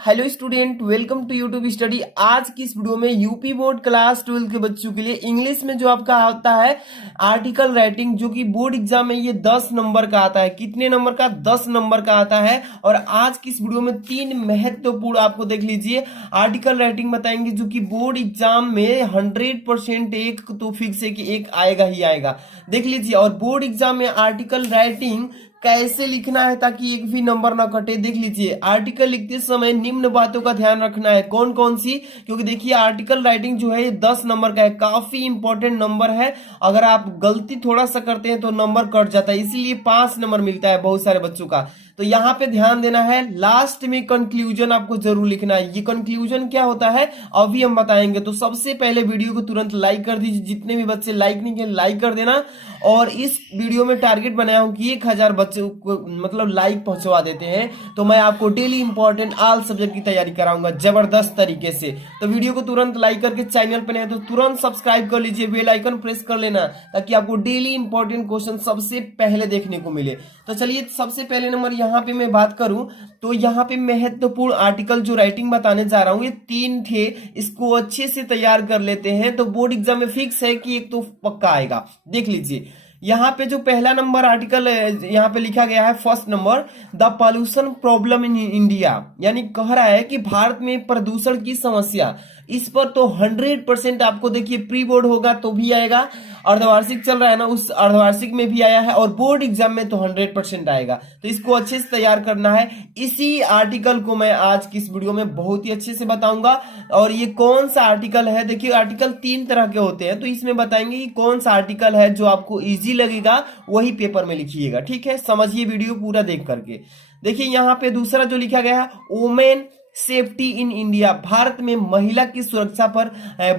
Hello student, welcome to YouTube study. आज की इस वीडियो में यूपी बोर्ड क्लास 12 के बच्चों के लिए इंग्लिश में जो आपका आता है आर्टिकल राइटिंग, जो कि बोर्ड एग्जाम में ये 10 नंबर का आता है। कितने नंबर का? 10 नंबर का आता है। और आज की इस वीडियो में 3 महत्वपूर्ण आपको देख लीजिए आर्टिकल राइटिंग बताएंगे, जो कि बोर्ड एग्जाम में 100% एक तो फिक्स है कि एक आएगा ही आएगा। देख लीजिए। और बोर्ड एग्जाम में आर्टिकल राइटिंग कैसे लिखना है ताकि एक भी नंबर ना कटे, देख लीजिए। आर्टिकल लिखते समय निम्न बातों का ध्यान रखना है। कौन कौन सी? क्योंकि देखिए आर्टिकल राइटिंग जो है ये 10 नंबर का है, काफी इंपॉर्टेंट नंबर है। अगर आप गलती थोड़ा सा करते हैं तो नंबर कट जाता है, इसीलिए 5 नंबर मिलता है बहुत सारे बच्चों का। तो यहाँ पे ध्यान देना है। लास्ट में कंक्लूजन आपको जरूर लिखना है। ये कंक्लूजन क्या होता है अभी हम बताएंगे। तो सबसे पहले वीडियो को तुरंत लाइक कर दीजिए। जितने भी बच्चे लाइक नहीं किए लाइक कर देना। और इस वीडियो में टारगेट बनाया हूं कि 1000 बच्चों को मतलब लाइक पहुंचवा देते हैं तो मैं आपको डेली इंपॉर्टेंट ऑल सब्जेक्ट की तैयारी कराऊंगा जबरदस्त तरीके से। तो वीडियो को तुरंत लाइक करके चैनल पे नए तो तुरंत सब्सक्राइब कर लीजिए, बेल आइकन प्रेस कर लेना ताकि आपको डेली इंपॉर्टेंट क्वेश्चन सबसे पहले देखने को मिले। तो चलिए सबसे पहले नंबर यहाँ पे मैं बात करूं तो यहाँ पे महत्वपूर्ण आर्टिकल जो राइटिंग बताने जा रहा हूं ये 3 थे। इसको अच्छे से तैयार कर लेते हैं तो बोर्ड एग्जाम में फिक्स है कि एक तो पक्का आएगा। देख लीजिए यहाँ पे जो पहला नंबर आर्टिकल यहाँ पे लिखा गया है, first number, the pollution problem in India. यानी कह रहा है कि भारत में प्रदूषण की समस्या। इस पर तो 100% आपको देखिए प्री बोर्ड होगा तो भी आएगा, अर्धवार्षिक चल रहा है ना उस अर्धवार्षिक में भी आया है, और बोर्ड एग्जाम में तो 100% आएगा। तो इसको अच्छे से तैयार करना है। इसी आर्टिकल को मैं आज की इस वीडियो में बहुत ही अच्छे से बताऊंगा। और ये कौन सा आर्टिकल है, देखिए आर्टिकल 3 तरह के होते हैं तो इसमें बताएंगे कि कौन सा आर्टिकल है जो आपको इजी लगेगा वही पेपर में लिखिएगा। ठीक है, समझिए वीडियो पूरा देख करके। देखिए यहाँ पे दूसरा जो लिखा गया है, women safety in India, Bharat में महिला की सुरक्षा पर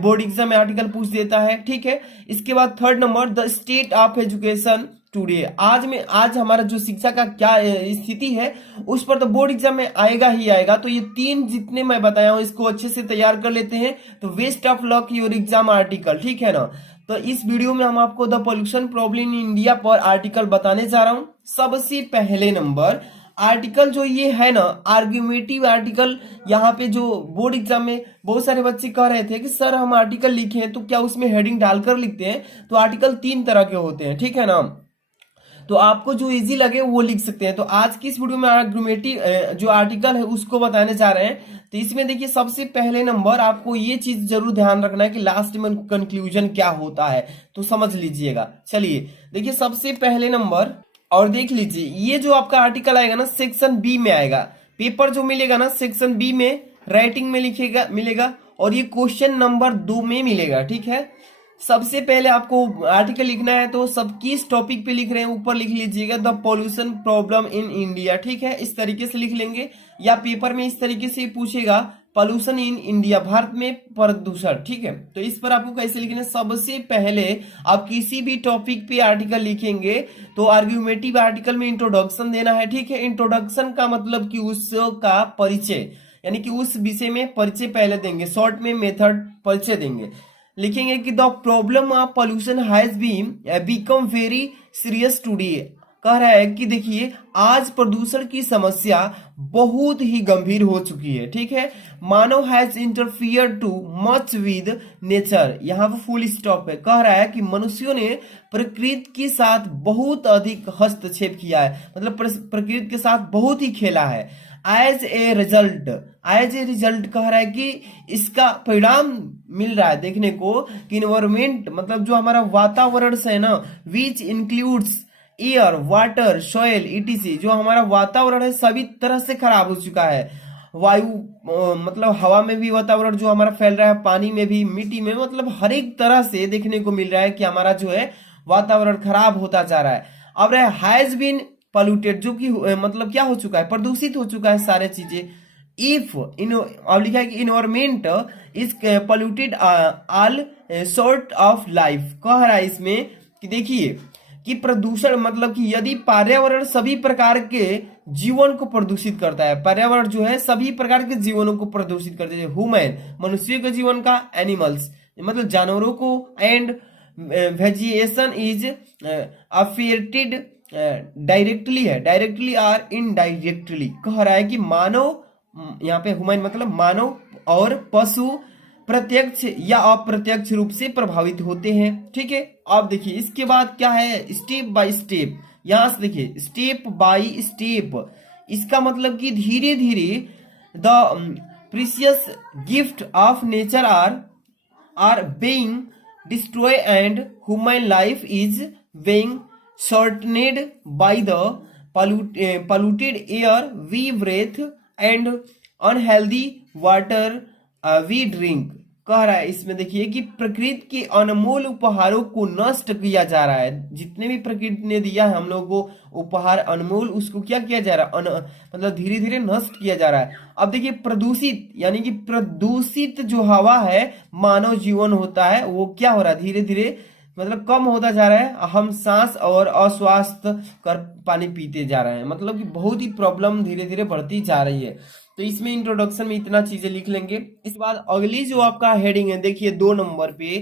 बोर्ड एग्जाम में आर्टिकल पूछ देता है। ठीक है, इसके बाद third number, the state of education today, आज हमारा जो शिक्षा का क्या स्थिति है उस पर तो बोर्ड एग्जाम में आएगा ही आएगा। तो ये 3 जितने मैं बताया हूं इसको अच्छे से तैयार कर लेते हैं। तो best of luck your exam article, ठीक है ना। तो इस वीडियो में हम आपको the pollution problem in India पर आर्टिकल बताने जा रहा हूं। सबसे पहले नंबर आर्टिकल जो ये है ना आर्ग्यूमेटिव आर्टिकल, यहाँ पे जो बोर्ड एग्जाम में बहुत सारे बच्चे कह रहे थे कि सर हम आर्टिकल लिखे हैं तो क्या उसमें हेडिंग डालकर लिखते हैं। तो आर्टिकल 3 तरह के होते हैं, ठीक है ना। तो आपको जो इजी लगे वो लिख सकते हैं। तो आज की इस वीडियो में आर्ग्यूमेटिव जो आर्टिकल है उसको बताने जा रहे हैं। तो इसमें देखिए सबसे पहले नंबर आपको ये चीज जरूर ध्यान रखना है कि लास्ट में कंक्लूजन क्या होता है, तो समझ लीजिएगा। चलिए देखिए सबसे पहले नंबर, और देख लीजिए ये जो आपका आर्टिकल आएगा ना सेक्शन बी में आएगा। पेपर जो मिलेगा ना सेक्शन बी में राइटिंग में लिखेगा मिलेगा, और ये क्वेश्चन नंबर 2 में मिलेगा। ठीक है, सबसे पहले आपको आर्टिकल लिखना है तो सब किस टॉपिक पे लिख रहे हैं ऊपर लिख लीजिएगा, the pollution problem in India. ठीक है, इस तरीके से लिख लेंगे, या पेपर में इस तरीके से पूछेगा पॉल्यूशन इन इंडिया, भारत में प्रदूषण। ठीक है, तो इस पर आपको कैसे लिखना है, सबसे पहले आप किसी भी टॉपिक पे आर्टिकल लिखेंगे तो आर्ग्यूमेटिव आर्टिकल में इंट्रोडक्शन देना है। ठीक है, इंट्रोडक्शन का मतलब कि उसका परिचय, यानी कि उस विषय में परिचय पहले देंगे, शॉर्ट में मेथड परिचय देंगे। लिखेंगे कि the problem of pollution has been become very serious today. कह रहा है कि देखिए आज प्रदूषण की समस्या बहुत ही गंभीर हो चुकी है। ठीक है, मानव has interfere too much with nature, यहाँ पर फुल स्टॉप है। कह रहा है कि मनुष्यों ने प्रकृति के साथ बहुत अधिक हस्तक्षेप किया है, मतलब प्रकृति के साथ बहुत ही खेला है। एज ए रिजल्ट कह रहा है कि इसका परिणाम मिल रहा है देखने को कि इन्वायरमेंट मतलब जो हमारा वातावरण है ना, which includes air, water, soil etc., जो हमारा वातावरण है सभी तरह से खराब हो चुका है। वायु मतलब हवा में भी वातावरण जो हमारा फैल रहा है, पानी में भी, मिट्टी में, मतलब हर एक तरह से देखने को मिल रहा है कि हमारा जो है वातावरण खराब होता जा रहा है। अब रहा हैज बीन पोल्यूटेड, जो कि मतलब क्या हो चुका है, प्रदूषित हो चुका है सारे चीजें। इफ अब लिखा है कि environment is polluted all sort of life. कह रहा है इसमें कि देखिए कि प्रदूषण मतलब कि यदि पर्यावरण सभी प्रकार के जीवन को प्रदूषित करता है, पर्यावरण जो है सभी प्रकार के जीवनों को प्रदूषित करता है, ह्यूमन मनुष्य के जीवन का, एनिमल्स मतलब जानवरों को, and vegetation is affected directly और इनडायरेक्टली। कह रहा है कि मानव यहाँ पे ह्यूमन मतलब मानव और पशु प्रत्यक्ष या अप्रत्यक्ष रूप से प्रभावित होते हैं। ठीक है, अब देखिए इसके बाद क्या है, स्टेप बाय स्टेप। यहां से देखिए स्टेप बाय स्टेप, इसका मतलब कि धीरे धीरे the precious gift of nature are being destroyed and human life is being shortened by the polluted air we breathe and unhealthy water we drink। कह रहा है इसमें देखिए कि प्रकृति के अनमोल उपहारों को नष्ट किया जा रहा है। जितने भी प्रकृति ने दिया है हम लोगों को उपहार अनमोल, उसको क्या किया जा रहा है, मतलब धीरे धीरे नष्ट किया जा रहा है। अब देखिए प्रदूषित, यानी कि प्रदूषित जो हवा है मानव जीवन होता है वो क्या हो रहा है, धीरे धीरे मतलब कम होता जा रहा है। हम सांस और अस्वास्थ्य कर पानी पीते जा रहे हैं, मतलब कि बहुत ही प्रॉब्लम धीरे धीरे बढ़ती जा रही है। तो इसमें इंट्रोडक्शन में इतना चीजें लिख लेंगे। इसके बाद अगली जो आपका हेडिंग है देखिए 2 नंबर पे,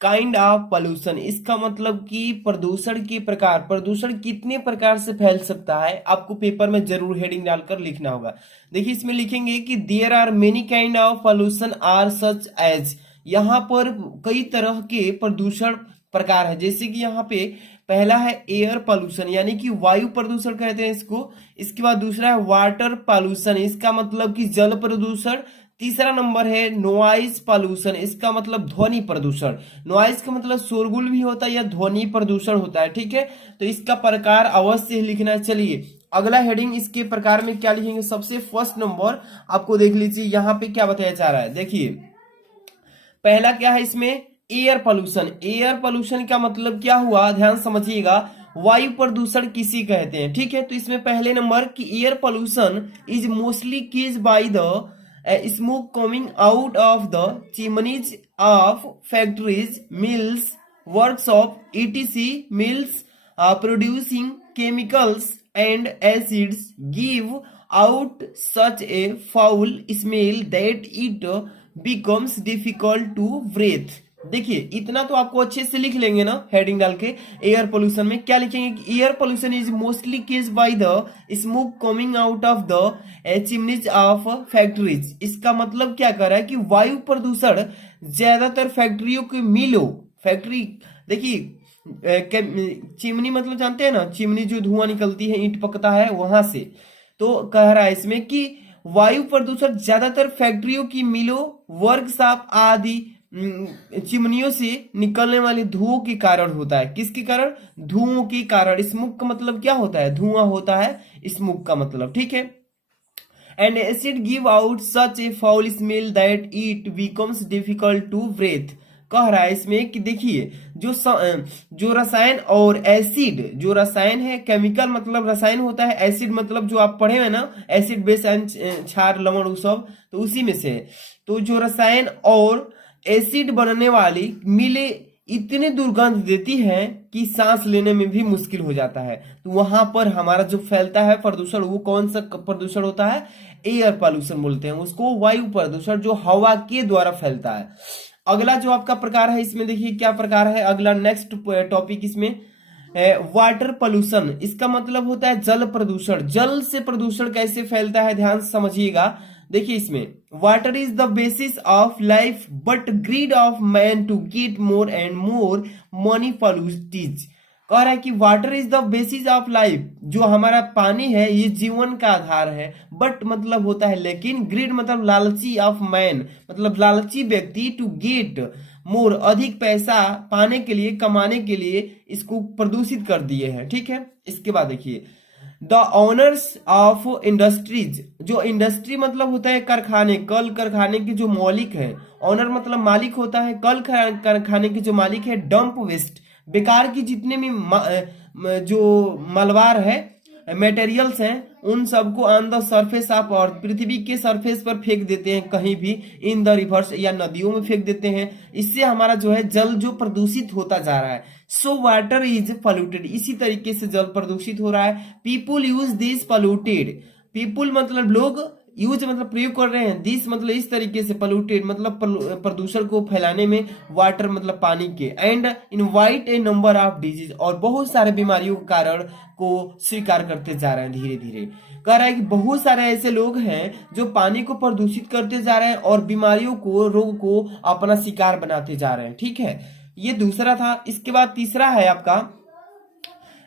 काइंड ऑफ पोल्यूशन। इसका मतलब कि प्रदूषण के प्रकार, प्रदूषण कितने प्रकार से फैल सकता है, आपको पेपर में जरूर हेडिंग डालकर लिखना होगा। देखिए इसमें लिखेंगे कि there are many kind of pollution are such as, यहाँ पर कई तरह के प्रदूषण प्रकार है। जैसे कि यहाँ पे पहला है एयर पोल्यूशन, यानी कि वायु प्रदूषण कहते हैं इसको। इसके बाद दूसरा है वाटर पोल्यूशन, इसका मतलब कि जल प्रदूषण। तीसरा नंबर है नॉइज पोल्यूशन, इसका मतलब ध्वनि प्रदूषण। नॉइज का मतलब शोरगुल भी होता है या ध्वनि प्रदूषण होता है। ठीक है, तो इसका प्रकार अवश्य लिखना है। चलिए अगला हेडिंग इसके प्रकार में क्या लिखेंगे, सबसे फर्स्ट नंबर आपको देख लीजिए यहाँ पे क्या बताया जा रहा है। देखिए पहला क्या है इसमें, एयर पोल्यूशन। एयर पोल्यूशन का मतलब क्या हुआ, ध्यान समझिएगा, वायु प्रदूषण किसी कहते हैं। ठीक है, तो इसमें पहले नंबर की air pollution is mostly caused by the smoke coming out of the chimneys of factories, mills, workshop, ETC. Mills producing chemicals and acids give out such a foul smell that it becomes difficult to breathe। देखिए इतना तो आपको अच्छे से लिख लेंगे ना heading डाल के। एयर पोल्यूशन में क्या लिखेंगे कि air pollution is mostly caused by the smoke coming out of the chimneys of factories. इसका मतलब क्या कर रहा है कि वायु प्रदूषण ज्यादातर फैक्ट्रियों के मिलों, फैक्ट्री देखिए चिमनी मतलब जानते हैं ना, चिमनी जो धुआं निकलती है, ईंट पकता है वहां से। तो कह रहा है इसमें कि वायु प्रदूषण ज्यादातर फैक्ट्रियों की मिलों, वर्कशॉप आदि चिमनियों से निकलने वाले धुओं के कारण होता है। किसके कारण, धुओं के कारण। स्मोक का मतलब क्या होता है, धुआं होता है स्मोक का मतलब। ठीक है, and acid give out such a foul smell that it becomes difficult to breathe. कह रहा है इसमें कि देखिए जो रसायन और एसिड, जो रसायन है, केमिकल मतलब रसायन होता है, एसिड मतलब जो आप पढ़े हैं ना, एसिड बेस क्षार लवण वो सब, तो उसी में से। तो जो रसायन और एसिड बनने वाली मिले इतने दुर्गंध देती है कि सांस लेने में भी मुश्किल हो जाता है। तो वहां पर हमारा जो फैलता है प्रदूषण, वो कौन सा प्रदूषण होता है, एयर पोल्यूशन बोलते हैं उसको, वायु प्रदूषण जो हवा के द्वारा फैलता है। अगला जो आपका प्रकार है इसमें देखिए क्या प्रकार है, अगला नेक्स्ट टॉपिक इसमें वाटर पोल्यूशन। इसका मतलब होता है जल प्रदूषण। जल से प्रदूषण कैसे फैलता है ध्यान से समझिएगा। देखिए इसमें water is the basis of life but greed of man to get more and more money pollutes. कह रहा है कि water is the basis of life, जो हमारा पानी है ये जीवन का आधार है। बट मतलब होता है लेकिन, ग्रीड मतलब लालची ऑफ मैन मतलब लालची व्यक्ति, टू गेट मोर अधिक पैसा पाने के लिए, कमाने के लिए इसको प्रदूषित कर दिए हैं। ठीक है, इसके बाद देखिए द ऑनर्स ऑफ इंडस्ट्रीज। जो इंडस्ट्री मतलब होता है कारखाने, कल कारखाने के जो मालिक है, ऑनर मतलब मालिक होता है, कल कारखाने के जो मालिक है, डंप वेस्ट बेकार की जितने भी जो मलबार है, मटेरियल्स हैं, उन सबको ऑन द सरफेस ऑफ और पृथ्वी के सरफेस पर फेंक देते हैं, कहीं भी इन द रिवर्स या नदियों में फेंक देते हैं। इससे हमारा जो है जल जो प्रदूषित होता जा रहा है। सो वाटर इज पोल्यूटेड, इसी तरीके से जल प्रदूषित हो रहा है। People use this polluted, people मतलब लोग यूज मतलब प्रयोग कर रहे हैं, दिस मतलब इस तरीके से, पोल्यूटेड मतलब प्रदूषण को फैलाने में, वाटर मतलब पानी के, and invite A number of disease और बहुत सारे बीमारियों के कारण को स्वीकार करते जा रहे हैं धीरे धीरे। कह रहा है कि बहुत सारे ऐसे लोग हैं जो पानी को प्रदूषित करते जा रहे हैं और बीमारियों को, रोग को अपना शिकार बनाते जा रहे हैं। ठीक है, ये दूसरा था। इसके बाद तीसरा है आपका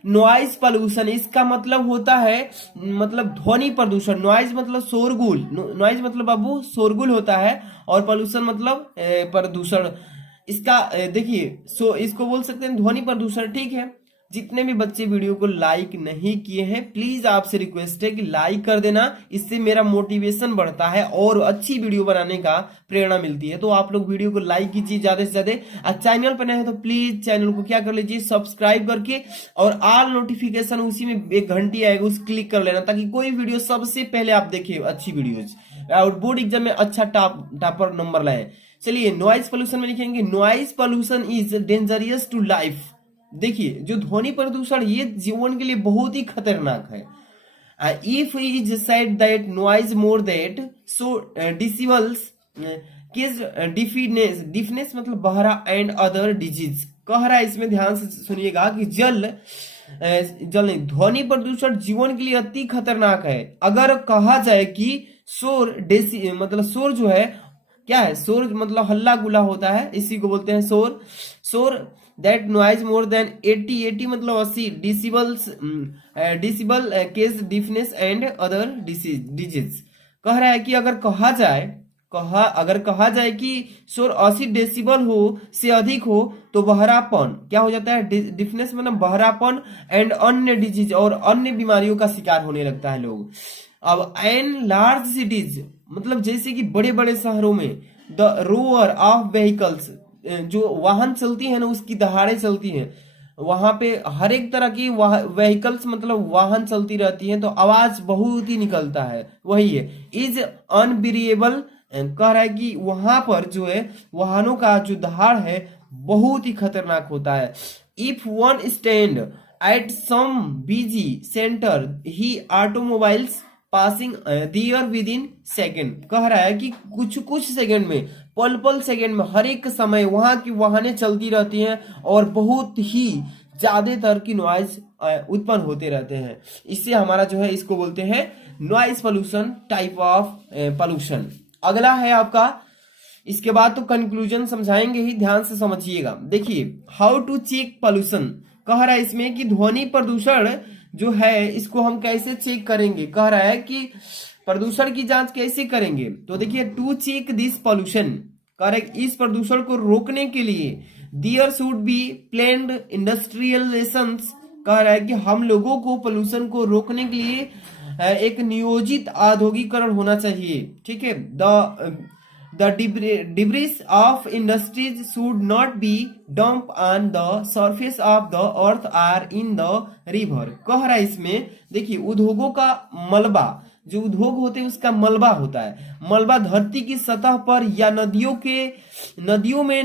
नॉइज पॉल्यूशन। इसका मतलब होता है मतलब ध्वनि प्रदूषण। नॉइज मतलब शोरगुल, नॉइज मतलब बाबू शोरगुल होता है, और पॉल्यूशन मतलब प्रदूषण। इसका देखिए इसको बोल सकते हैं ध्वनि प्रदूषण। ठीक है, जितने भी बच्चे वीडियो को लाइक नहीं किए हैं, प्लीज आपसे रिक्वेस्ट है कि लाइक कर देना, इससे मेरा मोटिवेशन बढ़ता है और अच्छी वीडियो बनाने का प्रेरणा मिलती है। तो आप लोग वीडियो को लाइक कीजिए ज्यादा से ज्यादा, और चैनल पर नए हैं तो प्लीज चैनल को क्या कर लीजिए, सब्सक्राइब करके, और ऑल नोटिफिकेशन उसी में एक घंटी आएगा उस क्लिक कर लेना, ताकि कोई वीडियो सबसे पहले आप देखिए, अच्छी वीडियोज और बोर्ड एग्जाम में अच्छा टॉपर नंबर लाए। चलिए नॉइज पोल्यूशन में लिखेंगे, noise pollution is dangerous to life. देखिए जो ध्वनि प्रदूषण ये जीवन के लिए बहुत ही खतरनाक है। If is said that noise more that so decibels causes deafness मतलब बहरा एंड अदर डिजीज। कह रहा है इसमें ध्यान से सुनिएगा कि जल नहीं, ध्वनि प्रदूषण जीवन के लिए अति खतरनाक है। अगर कहा जाए कि शोर मतलब शोर जो है क्या है, शोर मतलब हल्ला गुला होता है, इसी को बोलते हैं शोर। शोर दैट नॉइज मोर देन 80 मतलब 80 decibel causes deafness and other disease. कह रहा है कि अगर कहा जाए कि शोर 80 डेसिबल हो से अधिक हो तो बहरापन क्या हो जाता है, डिफनेस मतलब बहरापन, एंड अन्य डिजीज और अन्य बीमारियों का शिकार होने लगता है लोग। अब एन लार्ज सिटीज मतलब जैसे कि बड़े बड़े शहरों में द रोअर ऑफ व्हीकल्स, जो वाहन चलती है ना उसकी दहाड़े चलती हैं, वहां पे हर एक तरह की व्हीकल्स मतलब वाहन चलती रहती हैं तो आवाज बहुत ही निकलता है, वही है इज अनबिलिएबल। कह रहा है कि वहां पर जो है वाहनों का जो दहाड़ है बहुत ही खतरनाक होता है। If one stand at some busy centre he automobiles passing there within second. कह रहा है कि कुछ सेकंड में, पल सेकंड में, हर एक समय वहां की वाहनें चलती रहती हैं और बहुत ही ज्यादातर की नॉइज उत्पन्न होते रहते हैं। इससे हमारा जो है इसको बोलते हैं noise pollution, type of pollution. अगला है आपका, इसके बाद तो कंक्लूजन समझाएंगे ही, ध्यान से समझिएगा। देखिए हाउ टू चेक पोल्यूशन। कह रहा है इसमें कि ध्वनि प्रदूषण जो है इसको हम कैसे चेक करेंगे। कह रहा है कि प्रदूषण की जांच कैसे करेंगे, तो देखिए टू चेक दिस पोल्यूशन, कह रहा है इस प्रदूषण को रोकने के लिए there should be planned industrialisations. कह रहा है कि हम लोगों को पोल्यूशन को रोकने के लिए एक नियोजित औद्योगिकरण होना चाहिए। ठीक है, The debris of industries should not be dumped on the surface of the earth or in the river। कह रहा है इसमें देखिए उद्योगों का मलबा, जो उद्योग होते हैं उसका मलबा होता है, मलबा धरती की सतह पर या नदियों में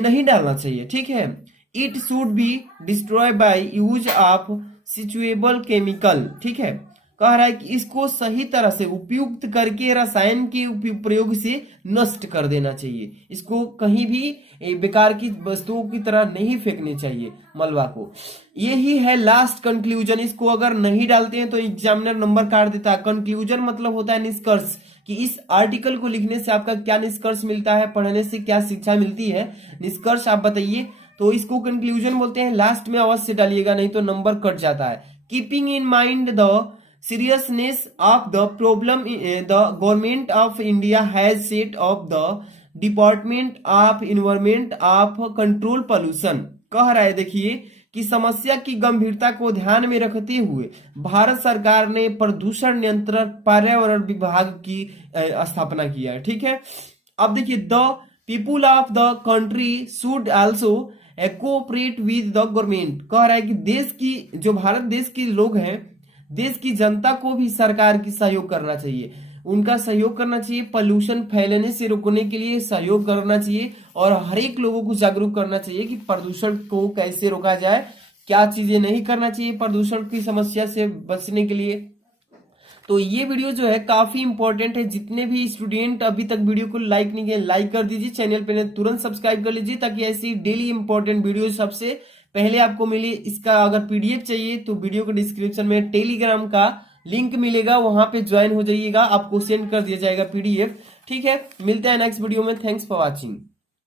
नहीं डालना चाहिए। ठीक है, it should be destroy by use of suitable chemical. ठीक है, कह रहा है कि इसको सही तरह से उपयुक्त करके रसायन के प्रयोग से नष्ट कर देना चाहिए। इसको कहीं भी बेकार की वस्तुओं की तरह नहीं फेंकने चाहिए मलबा को। यही है लास्ट कंक्लूजन। इसको अगर नहीं डालते हैं तो एग्जामिनर नंबर काट देता है। कंक्लूजन मतलब होता है निष्कर्ष, कि इस आर्टिकल को लिखने से आपका क्या निष्कर्ष मिलता है, पढ़ने से क्या शिक्षा मिलती है, निष्कर्ष आप बताइए। तो इसको कंक्लूजन बोलते हैं। लास्ट में अवश्य डालिएगा, नहीं तो नंबर कट जाता है। Keeping in mind the seriousness of the problem, the government of India has set up the Department of Environment of Control Pollution। कह रहा है देखिए कि समस्या की गंभीरता को ध्यान में रखते हुए भारत सरकार ने प्रदूषण नियंत्रण पर्यावरण विभाग की स्थापना किया है। ठीक है, अब देखिए the people of the country should also cooperate with the government. कह रहा है कि देश की, जो भारत देश के लोग हैं, देश की जनता को भी सरकार की सहयोग करना चाहिए, उनका सहयोग करना चाहिए, पोल्यूशन फैलने से रोकने के लिए सहयोग करना चाहिए, और हर एक लोगों को जागरूक करना चाहिए कि प्रदूषण को कैसे रोका जाए, क्या चीजें नहीं करना चाहिए प्रदूषण की समस्या से बचने के लिए। तो ये वीडियो जो है काफी इंपॉर्टेंट है। जितने भी स्टूडेंट अभी तक वीडियो को लाइक नहीं किए, लाइक कर दीजिए, चैनल पे तुरंत सब्सक्राइब कर लीजिए ताकि ऐसी डेली इंपॉर्टेंट वीडियो सबसे पहले आपको मिले। इसका अगर पीडीएफ चाहिए तो वीडियो के डिस्क्रिप्शन में टेलीग्राम का लिंक मिलेगा, वहां पे ज्वाइन हो जाइएगा, आपको सेंड कर दिया जाएगा पीडीएफ। ठीक है, मिलते हैं नेक्स्ट वीडियो में। Thanks for watching.